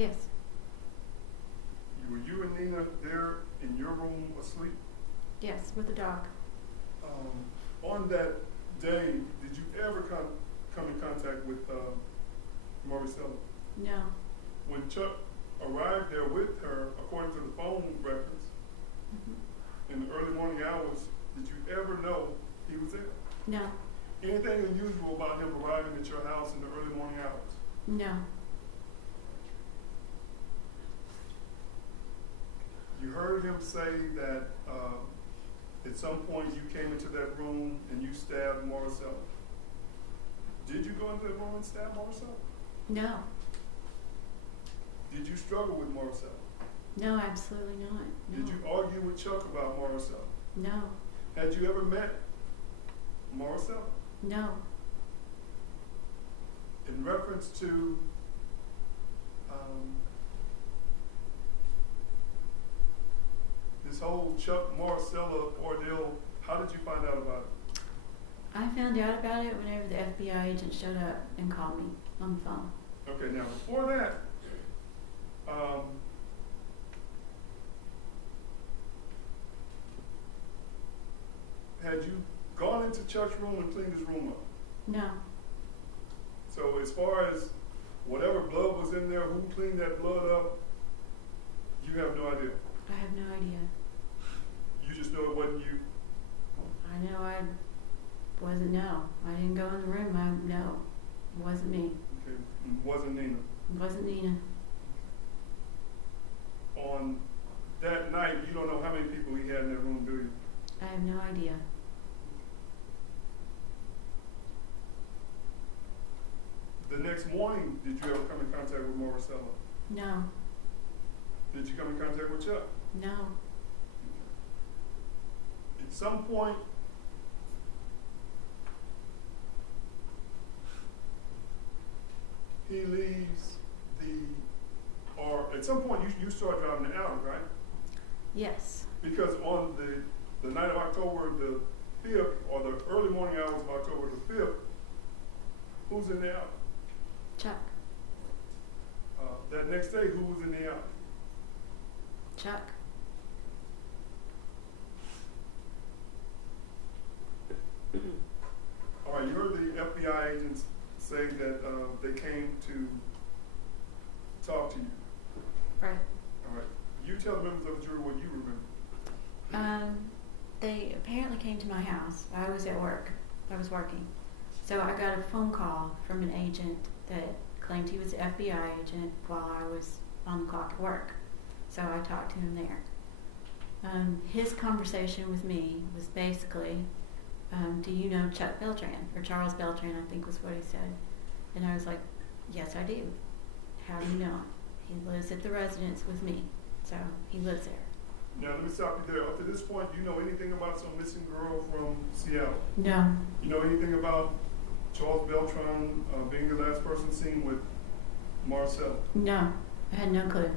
Yes. Were you and Nina there in your room asleep? Yes, with the dog. On that day, did you ever come in contact with Marisela? No. When Chuck arrived there with her, according to the phone records, in the early morning hours, did you ever know he was there? No. Anything unusual about him arriving at your house in the early morning hours? No. You heard him say that at some point you came into that room and you stabbed Marisela. Did you go into that room and stab Marisela? No. Did you struggle with Marisela? No, absolutely not. No. Did you argue with Chuck about Marisela? No. Had you ever met Marisela? No. In reference to this whole Chuck Marisela ordeal, how did you find out about it? I found out about it whenever the FBI agent showed up and called me on the phone. Okay, now before that, had you gone into Chuck's room and cleaned his room up? No. So as far as whatever blood was in there, who cleaned that blood up, you have no idea? I have no idea. You just know it wasn't you? I know I wasn't, no. I didn't go in the room, no. It wasn't me. Okay, it wasn't Nina? It wasn't Nina. On that night, you don't know how many people he had in that room, do you? I have no idea. The next morning, did you ever come in contact with Marisela? No. Did you come in contact with Chuck? No. At some point, he leaves or at some point you start driving the Audi, right? Yes. Because on the night of October the 5th, or the early morning hours of October the 5th, who's in the Audi? Chuck. That next day, who was in the Audi? Chuck. All right, you heard the FBI agents say that they came to talk to you. Right. All right. You tell the members of the jury what you remember. They apparently came to my house. I was at work. I was working. So I got a phone call from an agent that claimed he was an FBI agent while I was on the clock at work. So I talked to him there. His conversation with me was basically, do you know Chuck Beltran? Or Charles Beltran, I think was what he said. And I was like, yes, I do. How do you know him? He lives at the residence with me. So he lives there. Now, let me stop you there. Up to this point, do you know anything about some missing girl from Seattle? No. You know anything about Charles Beltran being the last person seen with Marisela? No. I had no clue.